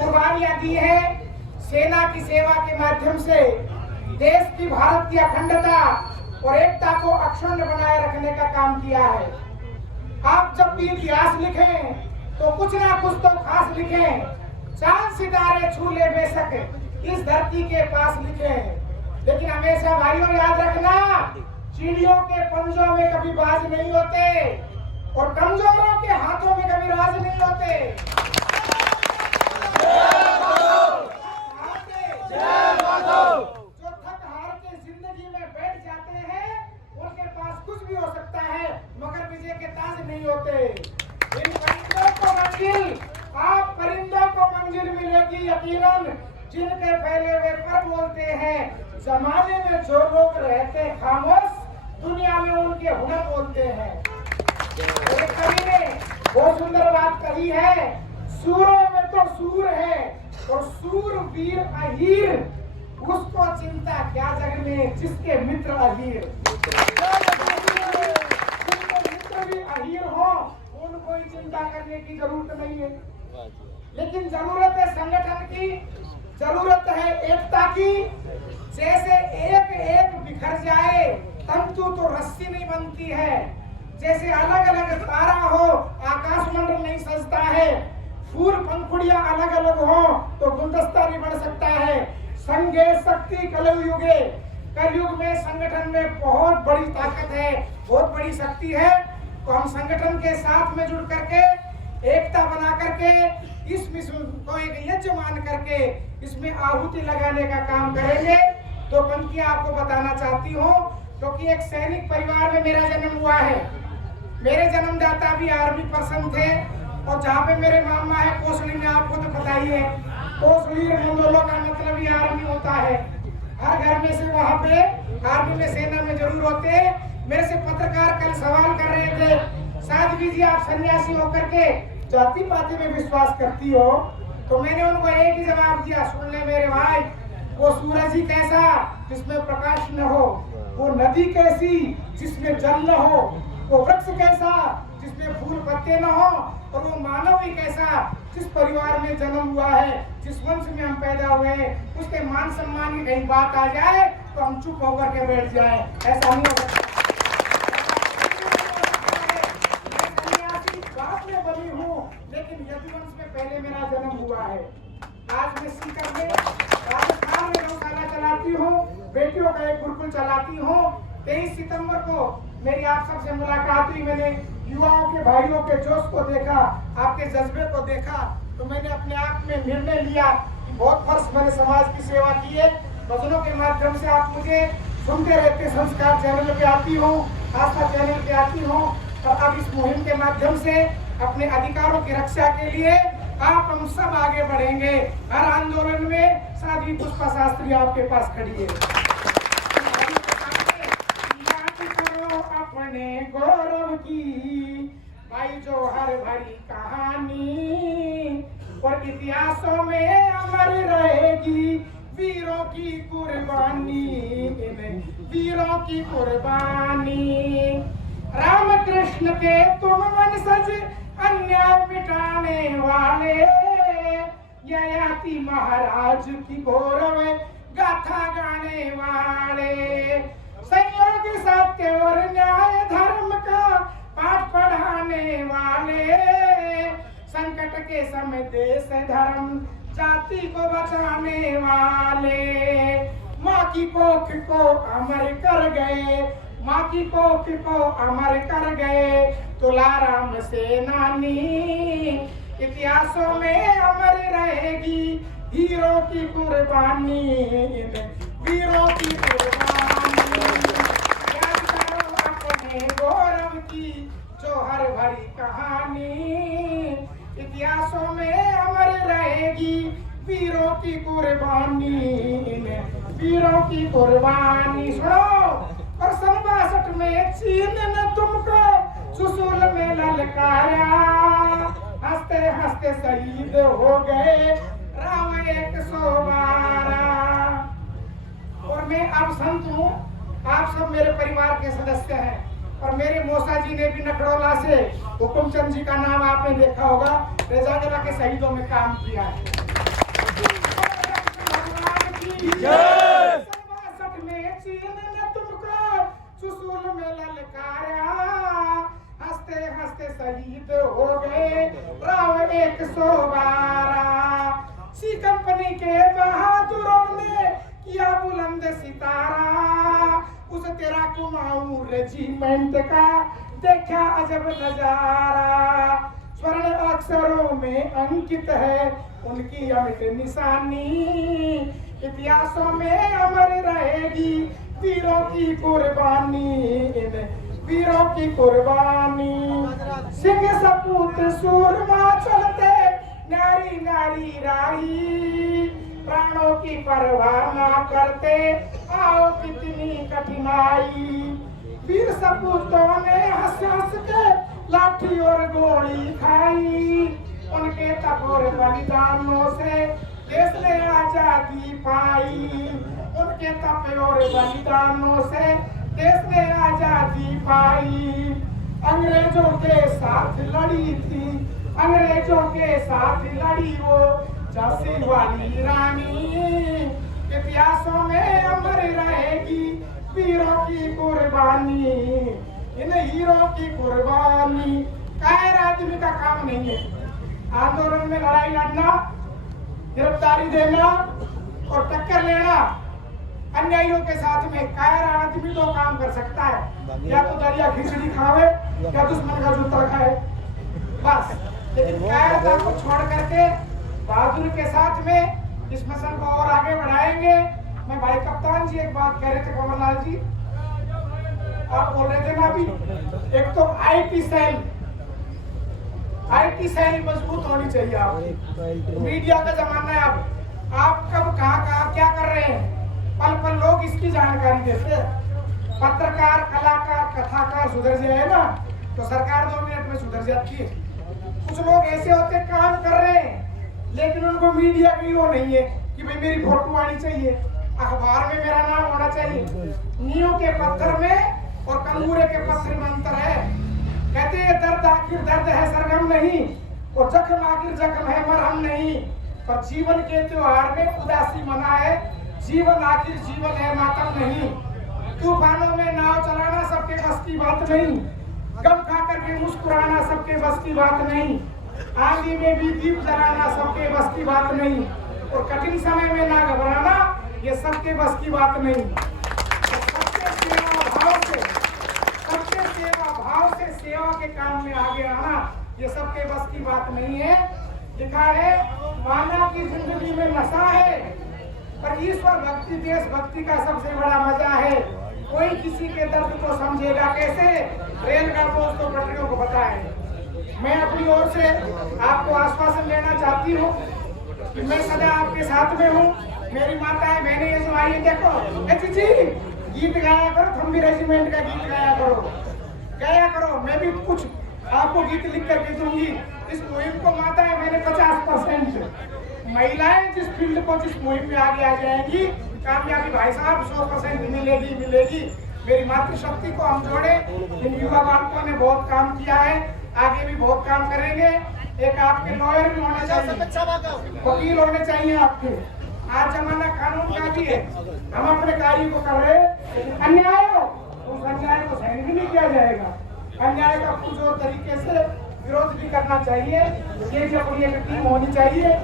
कुर्बानियां दी है, सेना की सेवा के माध्यम से देश की, भारत की अखंडता और एकता को अक्षुण्ण बनाए रखने का काम किया है। आप जब भी इतिहास लिखें तो कुछ ना कुछ तो खास लिखें। चांद सितारे छू ले बेशक इस धरती के पास लिखें, लेकिन हमेशा भाइयों याद रखना, चिड़ियों के पंजों में कभी बाज नहीं होते और कमजोरों के हाथों में कभी राज नहीं होते। जो थक हार के जिंदगी में बैठ जाते हैं उनके पास कुछ भी हो सकता है मगर विजय के ताज नहीं होते। इन परिंदों को मंजिल, आप परिंदों को मंजिल मिलेगी यकीनन जिनके फैले हुए पर बोलते हैं। जमाने में जो लोग रहते खामोश, दुनिया में उनके हुनर बोलते हैं। एक कवि ने बहुत सुंदर बात कही है, सूरों में तो सूर है और सूर वीर अहीर, उसको चिंता क्या जग में जिसके मित्र अहीर। मित्र भी अहीर हो उनको ही चिंता करने की जरूरत नहीं है, लेकिन जरूरत है संगठन की, जरूरत है एकता की। जैसे एक एक बिखर जाए तंतु तो रस्सी नहीं बनती है, जैसे अलग अलग तारा हो आकाशमंडल नहीं सजता है, फूल पंखुड़ियां अलग अलग हो तो गुलदस्ता नहीं बन सकता है। संघे शक्ति कलयुगे, कलयुग में संगठन में बहुत बड़ी ताकत है, बहुत बड़ी शक्ति है। तो हम संगठन के साथ में जुड़ करके, एकता बना करके, इस मिशन को एक यज्ञ मान करके इसमें आहुति लगाने का काम करेंगे। तो पंक्तियां आपको बताना चाहती हूँ, क्योंकि एक सैनिक परिवार में मेरा जन्म हुआ है। मेरे जन्मदाता भी आर्मी पर्सन थे और जहाँ पे मेरे मामा है कोसली में, आपको तो पता ही है, कोसली मंडलों का मतलब ही आर्मी होता है। हर घर में से वहाँ पे आर्मी में, सेना में जरूर होते हैं। मेरे से पत्रकार कल सवाल कर रहे थे, साध्वी जी आप सन्यासी होकर के जाति पाति में विश्वास करती हो? तो मैंने उनको एक ही जवाब दिया, सुन ले मेरे भाई, वो सूरज ही कैसा जिसमें प्रकाश न हो, वो नदी कैसी जिसमें जल न हो, वो वृक्ष कैसा जिसमें फूल पत्ते न हो, और वो मानव ही कैसा जिस परिवार में जन्म हुआ है, जिस वंश में हम पैदा हुए, उसके मान सम्मान की कहीं बात आ जाए तो हम चुप होकर के बैठ जाए। ऐसा नहीं हो सकता। बनी हूँ लेकिन यदुवंश में पहले मेरा जन्म हुआ है। आज मैं सीकर में राजस्थान में गौशाला चलाती हूँ, बेटियों का एक गुरुकुल चलाती हूँ। 23 सितंबर को मेरी आप सबसे मुलाकात हुई, मैंने युवाओं के, भाइयों के जोश को देखा, आपके जज्बे को देखा, तो मैंने अपने आप में निर्णय लिया कि बहुत वर्ष मैंने समाज की सेवा की है। भजनों के माध्यम से आप मुझे सुनते रहते, संस्कार चैनल पे आती हूँ, आस्था चैनल पे आती हूँ, और अब इस मुहिम के माध्यम से अपने अधिकारों की रक्षा के लिए आप हम सब आगे बढ़ेंगे। हर आंदोलन में साध्वी पुष्पा शास्त्री आपके पास खड़ी है। अपने गौरव की भाई जो हर भरी कहानी, और इतिहासों में अमर रहेगी वीरों की कुर्बानी, वीरों की कुर्बानी। राम कृष्ण के तुम वंशज अन्याय मिटाने वाले, ययाति महाराज की गौरव गाथा गाने वाले, संयोग सत्य और न्याय धर्म का पाठ पढ़ाने वाले, संकट के समय देश धर्म जाति को बचाने वाले, माँ की कोख को अमर कर गए, माँ की कोख को अमर कर गए तुलाराम सेनानी, इतिहासों में अमर रहेगी हीरों की कुर्बानी, वीरों की कुर्बानी। याद करो अपने गौरव की जो हर भरी कहानी, इतिहासों में अमर रहेगी वीरों की कुर्बानी, वीरों की कुर्बानी। सुनो, और 62 में चीन ने तुमको सुसूल में ललकाया, हंसते हंसते शहीद हो गए राम 112। और मैं अब संत हूँ, आप सब मेरे परिवार के सदस्य हैं, और मेरे मौसा जी ने भी नखड़ौला से हुकुमचंद जी का नाम आपने देखा होगा, रेजागला के शहीदों में काम किया है। तेरा कुमाऊं रेजिमेंट का देखा अजब नजारा, स्वर्ण अक्षरों में अंकित है उनकी अमिट निशानी, इतिहासों में अमर रहेगी वीरों की कुर्बानी, इन वीरों की कुर्बानी। सिंह सपूत सूरमा चलते नारी नारी राही, प्राणों की परवाह ना करते आओ कितनी कठिनाई, वीर सपूतों ने हंस हंस के लाठी और गोली खाई, उनके कठोर बलिदानों से देश ने आजादी पाई, उनके तप और बलिदानों से देश ने आजादी पाई। अंग्रेजों के साथ लड़ी थी, अंग्रेजों के साथ लड़ी वो झांसी वाली रानी, इतिहासों में अमर रहेगी वीरों की कुर्बानी, इन हीरों की कुर्बानी। कायर आदमी का काम नहीं है आंदोलन में लड़ाई लड़ना, गिरफ्तारी देना और टक्कर लेना अन्यायियों के साथ में। कायर आदमी तो काम कर सकता है, या तो दरिया खिचड़ी खावे या दुश्मन का जूता खाए बस, लेकिन कायरता को छोड़ करके बहादुर के साथ में इस मिशन को और आगे बढ़ाएंगे। मैं भाई कप्तान जी एक बात कह रहे थे, कंवरलाल जी आप बोल रहे थे ना अभी, एक तो आईटी सेल मजबूत होनी चाहिए। आप मीडिया का जमाना है, आप कब कहाँ क्या कर रहे हैं पल पल लोग इसकी जानकारी देते। पत्रकार, कलाकार, कथाकार सुधर जाए ना तो सरकार 2 मिनट में सुधर जाती है। कुछ लोग ऐसे होते काम कर रहे हैं लेकिन उनको मीडिया की वो नहीं है कि भाई मेरी फोटो आनी चाहिए, अखबार में मेरा नाम होना चाहिए। नींव के पत्थर में और कंगूरे के पत्थर में अंतर है। कहते हैं दर्द आखिर दर्द है सरगम नहीं, और जख्म आखिर जख्म है मरहम नहीं, पर जीवन के त्योहार में उदासी मना है, जीवन आखिर जीवन है मातम नहीं। तूफानों में नाव चलाना सबके बस की बात नहीं, गम खा करके मुस्कुराना सबके बस की बात नहीं, आंधी में भी दीप जलाना सबके बस की बात नहीं, और कठिन समय में ना घबराना ये सबके बस की बात नहीं। सबके सेवा भाव से सेवा के काम में आगे आना ये सबके बस की बात नहीं है। लिखा है मानव की जिंदगी में नशा है पर ईश्वर भक्ति देशभक्ति का सबसे बड़ा मजा है। कोई किसी के दर्द को समझेगा कैसे, रेल का बोझ तो पटरियों को बताए। मैं अपनी ओर से आपको आश्वासन लेना चाहती हूँ कि मैं सदा आपके साथ में हूँ। मेरी माताएं बहनें ये जो आई देखो जी गीत गाया करो, तुम भी रेजिमेंट का गीत गाया करो। मैं भी कुछ आपको गीत लिख करके दूंगी। इस मुहिम को माताएं बहनें 50% महिलाएं जिस फील्ड को जिस मुहिम में आगे आ जाएंगी कामयाबी भाई साहब 100% मिलेगी। मेरी मातृशक्ति को हम जोड़े। इन युवा बालकों ने बहुत काम किया है, आगे भी बहुत काम करेंगे। एक आपके लॉयर भी होने चाहिए, वकील होने चाहिए आपके। आज जमाना कानून का भी है, हम अपने कार्य को कर रहे हैं। अन्याय हो उस अन्याय को सहन भी नहीं किया जाएगा। अन्याय का पुरजोर तरीके से विरोध भी करना चाहिए। ये जब ये टीम होनी चाहिए।